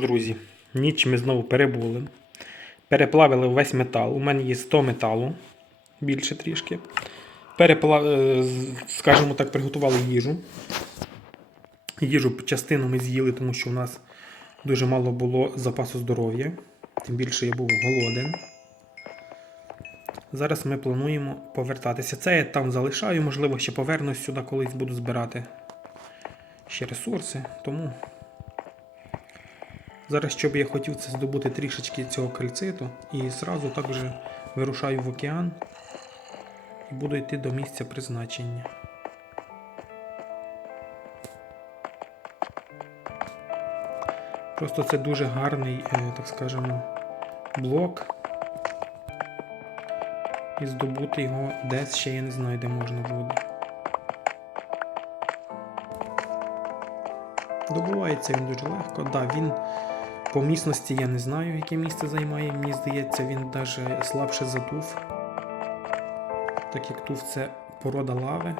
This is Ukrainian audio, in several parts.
Друзі, ніч ми знову перебули. Переплавили весь метал. У мене є 100 металу, більше трішки. Перепла... е, Скажімо так, приготували їжу. Їжу частину ми з'їли, тому що у нас дуже мало було запасу здоров'я. Тим більше я був голоден. Зараз ми плануємо повертатися. Це я там залишаю, можливо, ще повернусь сюди, колись буду збирати ще ресурси. Тому Зараз, що б я хотів, це здобути трішечки цього кальциту і зразу так вже вирушаю в океан і буду йти до місця призначення. Просто це дуже гарний, е, так скажемо, блок. І здобути його десь ще я не знаю, де можна буде. Добувається він дуже легко. Да, він по міцності я не знаю, яке місце займає. Мені здається, він навіть слабше за туф. Так як туф це порода лави.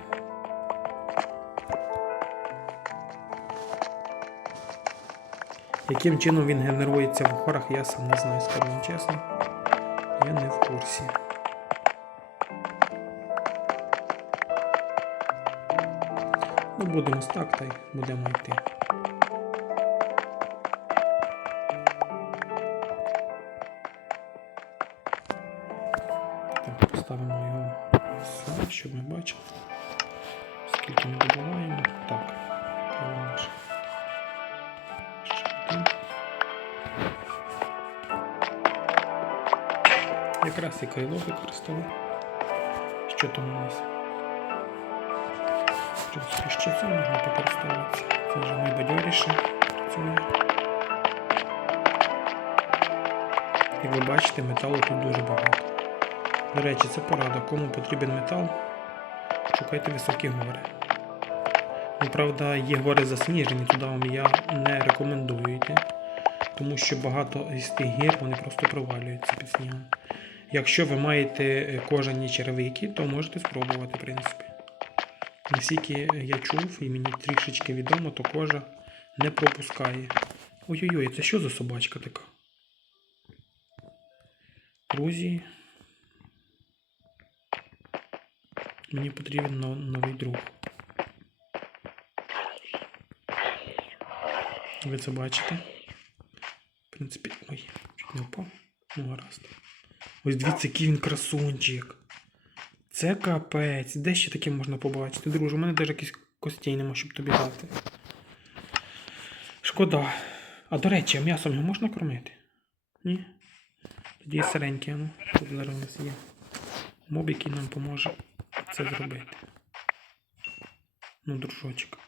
Яким чином він генерується в горах, я сам не знаю, скажу чесно. Я не в курсі. Ну, будемо так, та й будемо йти. Щоб ми бачили, скільки ми добуваємо. Так. Ще один. Якраз і кайло використали. Що там у нас? В принципі, ще це можна використовуватися. Це вже найбадьоріше цього. Як ви бачите, металу тут дуже багато. До речі, це порада. Кому потрібен метал, шукайте високі гори. Ну, правда, є гори засніжені, туди вам я не рекомендую йти, тому що багато із тих гір вони просто провалюються під снігом. Якщо ви маєте е, кожані черевики, то можете спробувати, в принципі. Наскільки я чув і мені трішечки відомо, то кожа не пропускає. Ой-ой-ой, це що за собачка така? Друзі. Мені потрібен новий друг. Ви це бачите? В принципі, ой, чуть не впав. Ну, гаразд. Ось дивіться, який він красунчик. Це капець. Де ще таке можна побачити? Друже, у мене навіть якийсь костей нема, щоб тобі дати. Шкода. А до речі, м'ясом його можна кормити? Ні? Тоді сиреньке, ну. Тут зараз у нас є моб, який нам поможе це зробити. Ну, дружочок.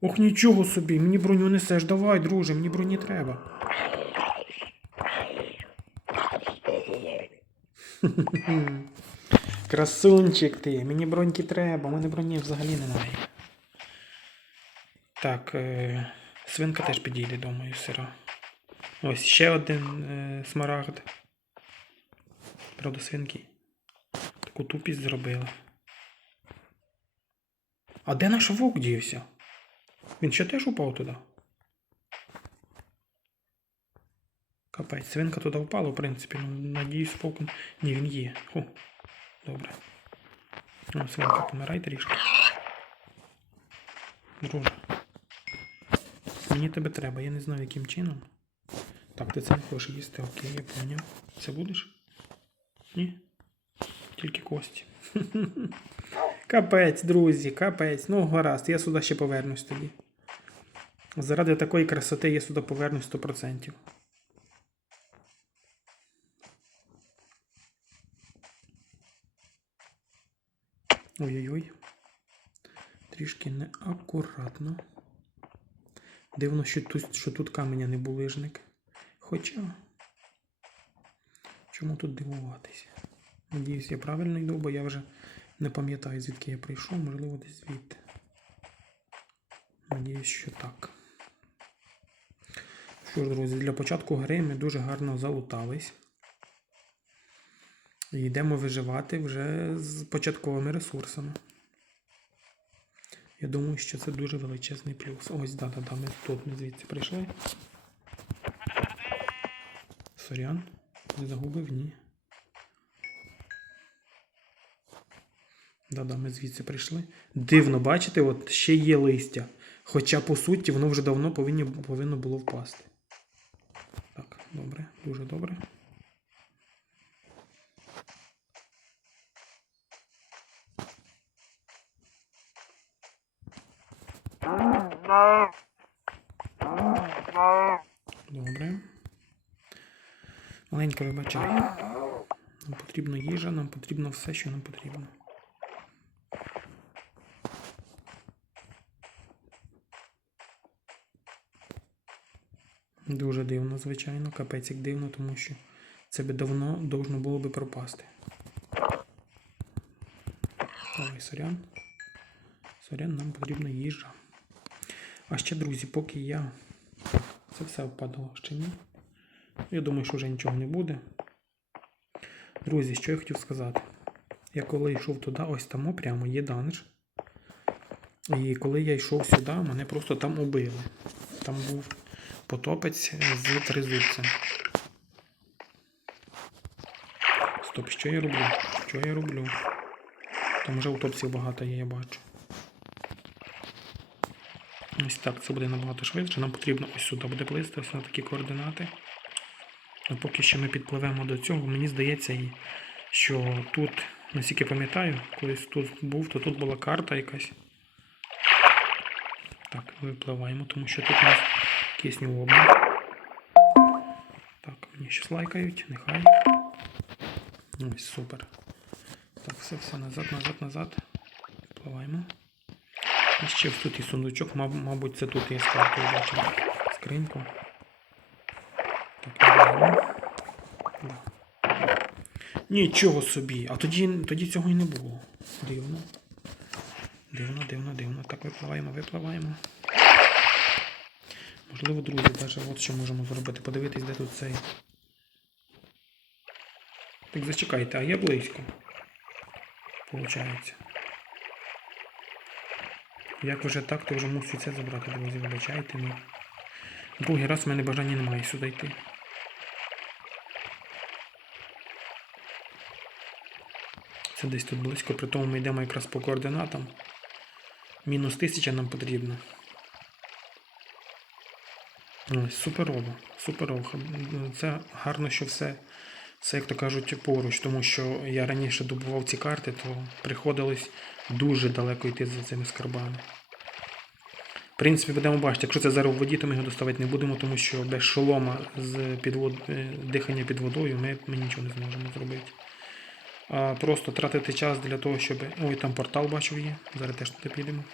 Ох, нічого собі, мені броню несеш. Давай, друже, мені броні треба. Красунчик ти, мені броньки треба, у мене броні взагалі немає. Так, е, свинка теж підійде, думаю, сира. Ось ще один е, смарагд. Правда, свинки. Таку тупість зробили. А де наш вовк дівся? Він ще теж упав туди? Капець, свинка туди впала, в принципі. Ну, надіюсь, вовком. Ні, він є. Ху. Добре. Ну, свинка, помирай трішки. Друже. Мені тебе треба, я не знаю яким чином. Так, ти це не хочеш їсти, окей, я поняв. Це будеш? Ні? Тільки кості. Капець, друзі, капець. Ну, гаразд, я сюди ще повернусь тоді. Заради такої красоти я сюди повернусь 100%. Ой-ой-ой. Трішки неакуратно. Дивно, що тут, що тут каменя не булижник. Хоча. Чому тут дивуватися? Надіюсь, я правильно йду, бо я вже не пам'ятаю, звідки я прийшов, можливо, десь звідти. Надіюсь, що так. Що ж, друзі, для початку гри ми дуже гарно залутались. І йдемо виживати вже з початковими ресурсами. Я думаю, що це дуже величезний плюс. Ось, да-да-да, ми тут ми звідси прийшли. Сорян. Не загубив, ні. Да-да, ми звідси прийшли. Дивно, бачите, от ще є листя. Хоча, по суті, воно вже давно повинні, повинно було впасти. Так, добре, дуже добре. Добре. Маленька вибачай. Нам потрібна їжа, нам потрібно все, що нам потрібно. Дуже дивно, звичайно, капець як дивно, тому що це би давно должно було би пропасти. Давай, сорян. Сорян, нам потрібна їжа. А ще, друзі, поки я. Це все впадало ще ні. Я думаю, що вже нічого не буде. Друзі, що я хотів сказати. Я коли йшов туди, ось там прямо є данж. І коли я йшов сюди, мене просто там убили. Там був потопець з тризубцем. Стоп, що я роблю? Що я роблю? Там вже утопців багато є, я бачу. Ось так, це буде набагато швидше. Нам потрібно ось сюди буде плисти, ось на такі координати. Ну, поки що ми підпливемо до цього, мені здається, що тут, наскільки пам'ятаю, колись тут був, то тут була карта якась. Так, випливаємо, тому що тут у нас кисню обмін. Так, мені щось лайкають, нехай. Ось, супер. Так, все, все, назад, назад, назад. Випливаємо. І ще тут і сундучок, маб- мабуть, це тут є з бачимо. Скриньку. Так. Да. Нічого собі. А тоді, тоді цього і не було. Дивно. Дивно, дивно, дивно. Так, випливаємо, випливаємо. Можливо, друзі, навіть от що можемо зробити. Подивитись, де тут цей. Так зачекайте, а я близько. Получається. Як вже так, то вже мусю це забрати, друзі, вибачайте мені. Другий раз в мене бажання немає сюди йти. Це десь тут близько, при тому ми йдемо якраз по координатам. Мінус 1000 нам потрібно. Суперово, суперово. Це гарно, що все, все, як то кажуть, поруч, тому що я раніше добував ці карти, то приходилось дуже далеко йти за цими скарбами. В принципі, будемо бачити, якщо це зараз в воді, то ми його доставати не будемо, тому що без шолома з підвод... е, дихання під водою ми, ми нічого не зможемо зробити. А просто тратити час для того, щоб. Ой, там портал бачив є. Зараз теж туди підемо.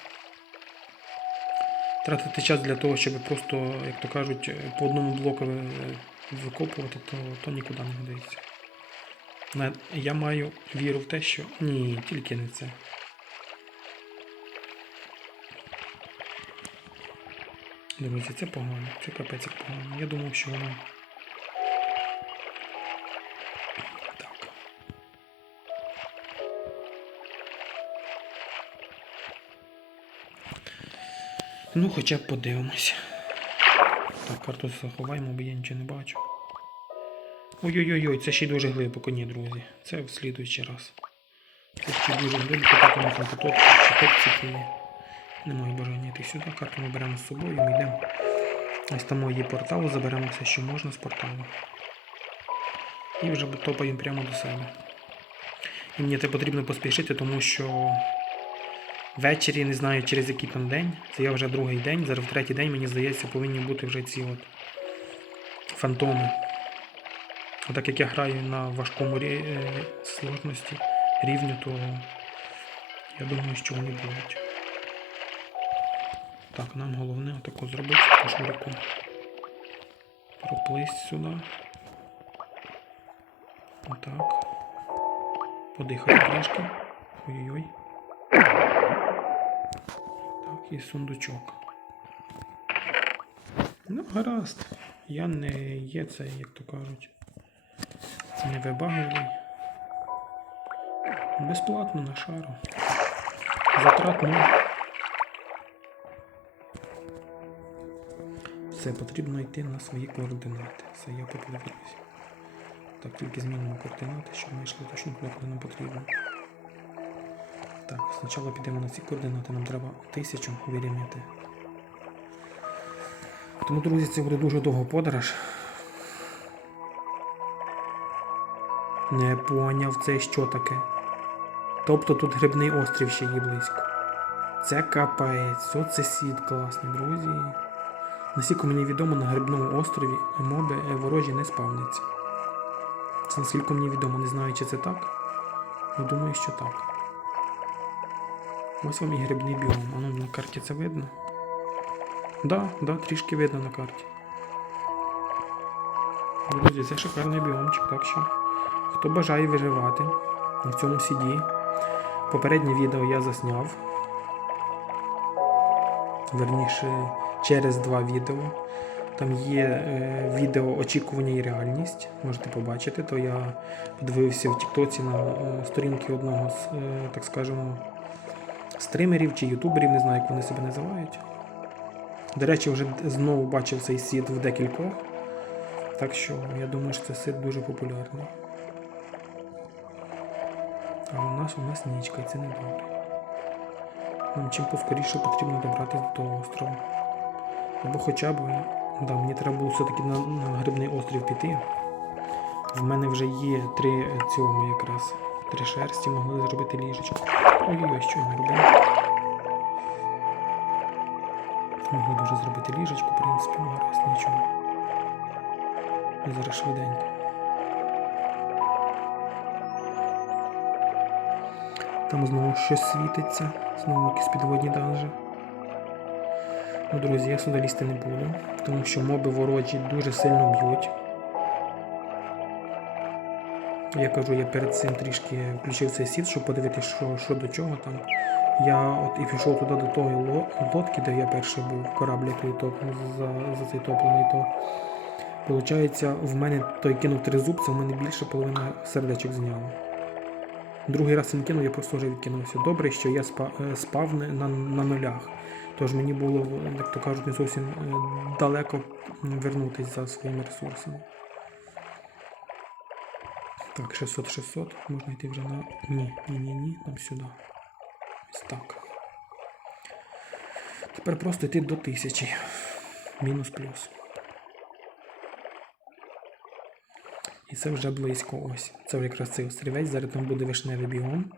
Тратити час для того, щоб просто, як то кажуть, по одному блоку е, викопувати, то, то нікуди не годиться. Я маю віру в те, що. Ні, тільки не це. Друзі, це погано, це капець як погано. Я думав, що воно. Ну, хоча б подивимось. Так, карту заховаємо, бо я нічого не бачу. Ой-ой-ой, це ще й дуже глибоко, ні, друзі. Це в слідуючий раз. Це ще дуже глибоко, так воно там потоп, потопчики є. Немає бажання йти сюди. Карту ми беремо з собою, ми йдемо. Ось там є портал, заберемо все, що можна з порталу. І вже топаємо прямо до себе. І мені це потрібно поспішити, тому що ввечері, не знаю через який там день, це я вже другий день, зараз в третій день, мені здається, повинні бути вже ці от фантоми. А так як я граю на важкому рі- е, сложності рівню, то я думаю, що вони будуть. Так, нам головне отако зробити швидку. Проплись сюди. Отак. Подихати трішки. Ой-ой-ой. І сундучок. Ну, гаразд. Я не є це, як то кажуть. Не вибагливий. Безплатно на шару. Затрат нуль. Все, потрібно йти на свої координати. Все, я поплив. Так, тільки змінимо координати, щоб ми йшли точно куди нам потрібно. Так, спочатку підемо на ці координати, нам треба тисячу вирівняти. Тому, друзі, це буде дуже довга подорож. Не поняв це що таке. Тобто тут грибний острів ще є близько. Це капець, оце світ класний, друзі. Наскільки мені відомо, на грибному острові моби е, ворожі не спавняться. Це наскільки мені відомо, не знаю, чи це так. але думаю, що так. Ось вам і грибний біом. Воно на карті це видно. Да, да, трішки видно на карті. Друзі, це шикарний біомчик, так що хто бажає виживати в цьому сіді. Попереднє відео я засняв. Верніше, через два відео. Там є е, відео очікування і реальність. Можете побачити, то я подивився в Тіктоці на е, сторінки одного з, е, так скажемо, стримерів чи ютуберів, не знаю, як вони себе називають. До речі, вже знову бачив цей сіт в декількох. Так що я думаю, що цей сит дуже популярний. А у нас у нас нічка, це не добре. Нам чим поскоріше потрібно добратися до того острова. Або хоча б. Да, мені треба було все-таки на, на грибний острів піти. В мене вже є три цього якраз. Три шерсті могли зробити ліжечко. Ой-ой-ой, що я не робив. Могли дуже зробити ліжечко, в принципі, ну гаразд, нічого. Я зараз швиденько. Там знову щось світиться, знову якісь підводні данжі. Ну, друзі, я сюди лізти не буду, тому що моби ворожі дуже сильно б'ють. Я кажу, я перед цим трішки включив цей сіт, щоб подивитися, що, що до чого там. Я от і пішов туди до тої лодки, де я перший був, кораблі той топ, за, за цей топлений, то Получається, в мене той кинув три зубця, в мене більше половина сердечок зняло. Другий раз він кинув, я просто вже відкинувся. Добре, що я е, спав на, на нулях. Тож мені було, як то кажуть, не зовсім е, далеко вернутися за своїми ресурсами. Так, 600-600. Можна йти вже на. Ні, ні, ні, ні, там сюди. Ось так. Тепер просто йти до тисячі. Мінус плюс. І це вже близько ось. Це якраз цей острівець, зараз там буде вишневий біом.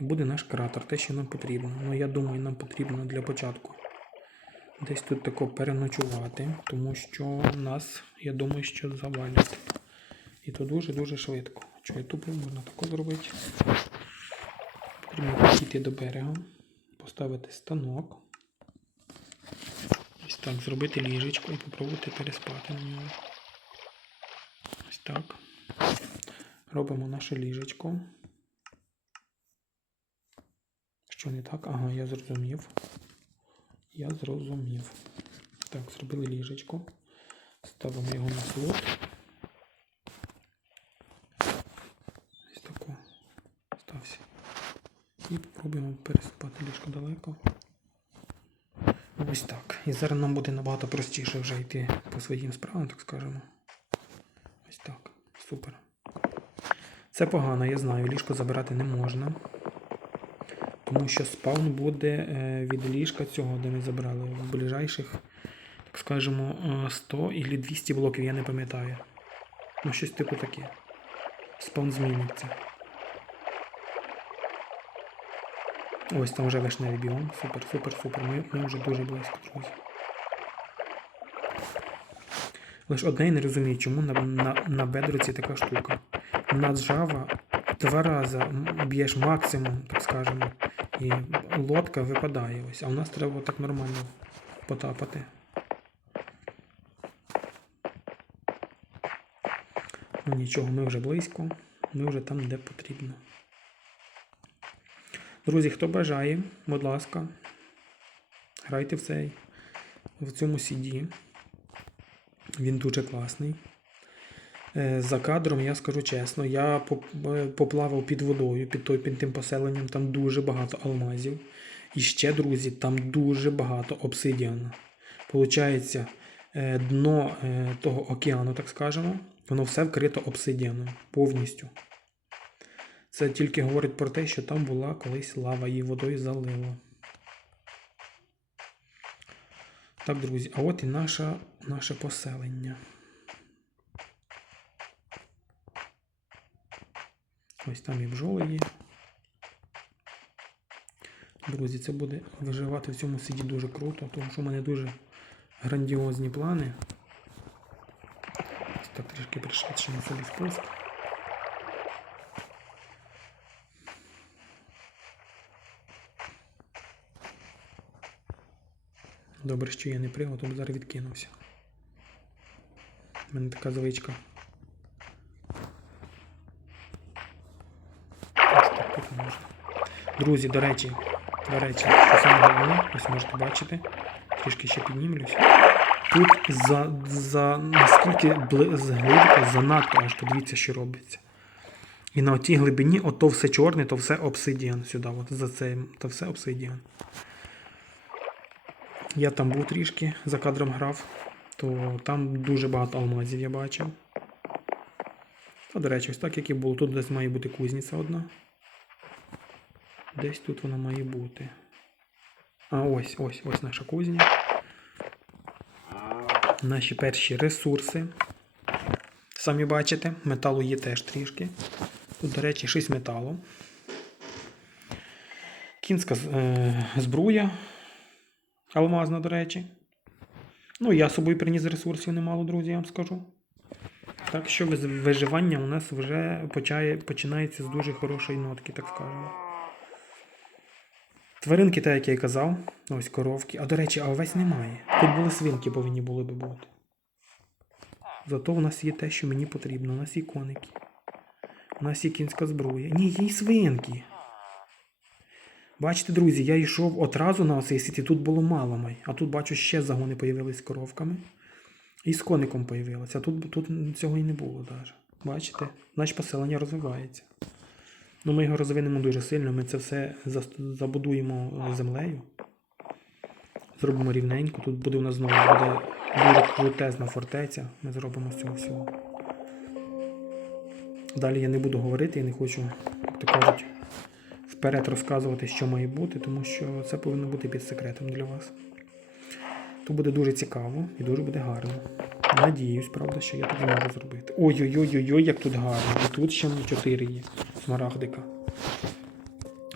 І буде наш кратер, те, що нам потрібно. Ну я думаю, нам потрібно для початку десь тут тако переночувати, тому що нас, я думаю, що завалять. І то дуже-дуже швидко. Що і тупо можна тако зробити. Потрібно підійти до берега, поставити станок. Ось так, зробити ліжечко і попробувати переспати на ньому. Ось так. Робимо наше ліжечко. Що не так? Ага, я зрозумів. Я зрозумів. Так, зробили ліжечко. Ставимо його на слот. Ось тако. Стався. І спробуємо пересипати ліжко далеко. Ось так. І зараз нам буде набагато простіше вже йти по своїм справам, так скажемо. Ось так. Супер. Це погано, я знаю, ліжко забирати не можна. Тому що спаун буде е, від ліжка цього, де ми забрали, в ближайших, так скажемо, е, 100 або 200 блоків, я не пам'ятаю. Ну, щось типу таке. Спаун зміниться. Ось там вже вишневий біом. Супер, супер, супер. Ми, ми вже дуже близько, друзі. Лише одне я не розумію, чому на, на, на бедроці така штука. Наджава два рази б'єш максимум, так скажемо, і лодка випадає ось. А у нас треба так нормально потапати. Ну нічого, ми вже близько, ми вже там, де потрібно. Друзі, хто бажає, будь ласка, грайте в цей в цьому CD. Він дуже класний. Е, За кадром я скажу чесно, я е, поплавав під водою, під, той, під тим поселенням, там дуже багато алмазів. І ще, друзі, там дуже багато обсидіана. Получається, е, дно того океану, так скажемо, воно все вкрито обсидіаном повністю. Це тільки говорить про те, що там була колись лава, її водою залило. Так, друзі, а от і наша, наше поселення. Ось там і бджоли є. Друзі, це буде виживати в цьому сіді дуже круто, тому що в мене дуже грандіозні плани. Так трішки пришвидшимо собі спуск. Добре, що я не пригод, то зараз відкинувся. У мене така звичка. Ось так тут можна. Друзі, до речі, до речі, що саме головне, ось можете бачити, трішки ще піднімлюся. Тут за, за наскільки глибоко, занадто аж подивіться, що робиться. І на отій глибині, ото все чорне, то все обсидіан сюди. От за цим, то все обсидіан. Я там був трішки, за кадром грав, то там дуже багато алмазів я бачив. Та, до речі, ось так, як і було. Тут десь має бути кузниця одна. Десь тут вона має бути. А ось, ось, ось наша кузня. Наші перші ресурси. Самі бачите, металу є теж трішки. Тут, до речі, 6 металу. Кінська е, збруя. Алмазна, до речі. Ну, я з собою приніс ресурсів немало, друзі, я вам скажу. Так що виживання у нас вже почає, починається з дуже хорошої нотки, так скажемо. Тваринки, так як я і казав, ось коровки. А до речі, а овець немає. Тут були свинки, повинні були би бути. Зато у нас є те, що мені потрібно. У нас є коники. У нас є кінська зброя. Ні, є свинки. Бачите, друзі, я йшов одразу на оцей світ, і тут було мало май. А тут бачу, ще загони появились коровками. І з коником появилося. Тут, тут цього і не було навіть. Бачите? Наше поселення розвивається. Ну, ми його розвинемо дуже сильно. Ми це все забудуємо землею. Зробимо рівненько. Тут буде у нас знову буде дуже крутезна фортеця. Ми зробимо з цього всього. Далі я не буду говорити, я не хочу, як то кажуть, вперед розказувати, що має бути, тому що це повинно бути під секретом для вас. То буде дуже цікаво і дуже буде гарно. Надіюсь, правда, що я тут зможу зробити. Ой-ой-ой-ой, як тут гарно. І тут ще 4 є смарагдика.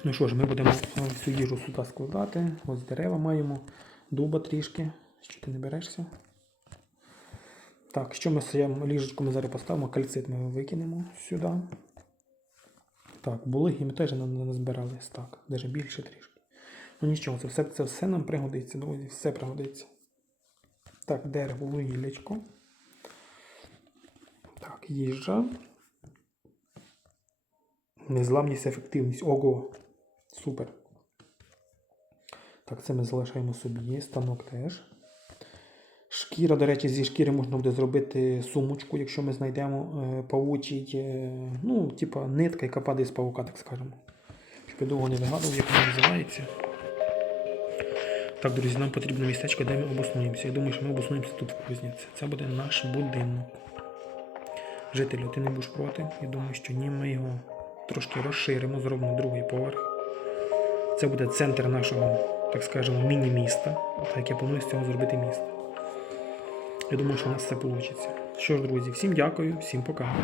Ну що ж, ми будемо е, всю їжу сюди складати. Ось дерева маємо, дуба трішки. Що ти не берешся? Так, що ми своєму ліжечку зараз поставимо, кальцит ми викинемо сюди. Так, булиги ми теж не, збирали так, навіть більше трішки. Ну нічого, це все, це все нам пригодиться, друзі, все пригодиться. Так, дерево, вугіллячко. Так, їжа. Незламність, ефективність. Ого! Супер. Так, це ми залишаємо собі. Станок теж. Шкіра, до речі, зі шкіри можна буде зробити сумочку, якщо ми знайдемо е, павучий, е, ну, типа нитка, яка падає з павука, так скажемо. Щоб я довго не вигадував, як вона називається. Так, друзі, нам потрібно містечко, де ми обоснуємося. Я думаю, що ми обоснуємося тут в кузниці. Це буде наш будинок. Жителю, ти не будеш проти? Я думаю, що ні, ми його трошки розширимо, зробимо другий поверх. Це буде центр нашого, так скажемо, міні-міста. Так як я планую з цього зробити місто. Я думаю, що у нас все вийде. Що ж, друзі, всім дякую, всім пока.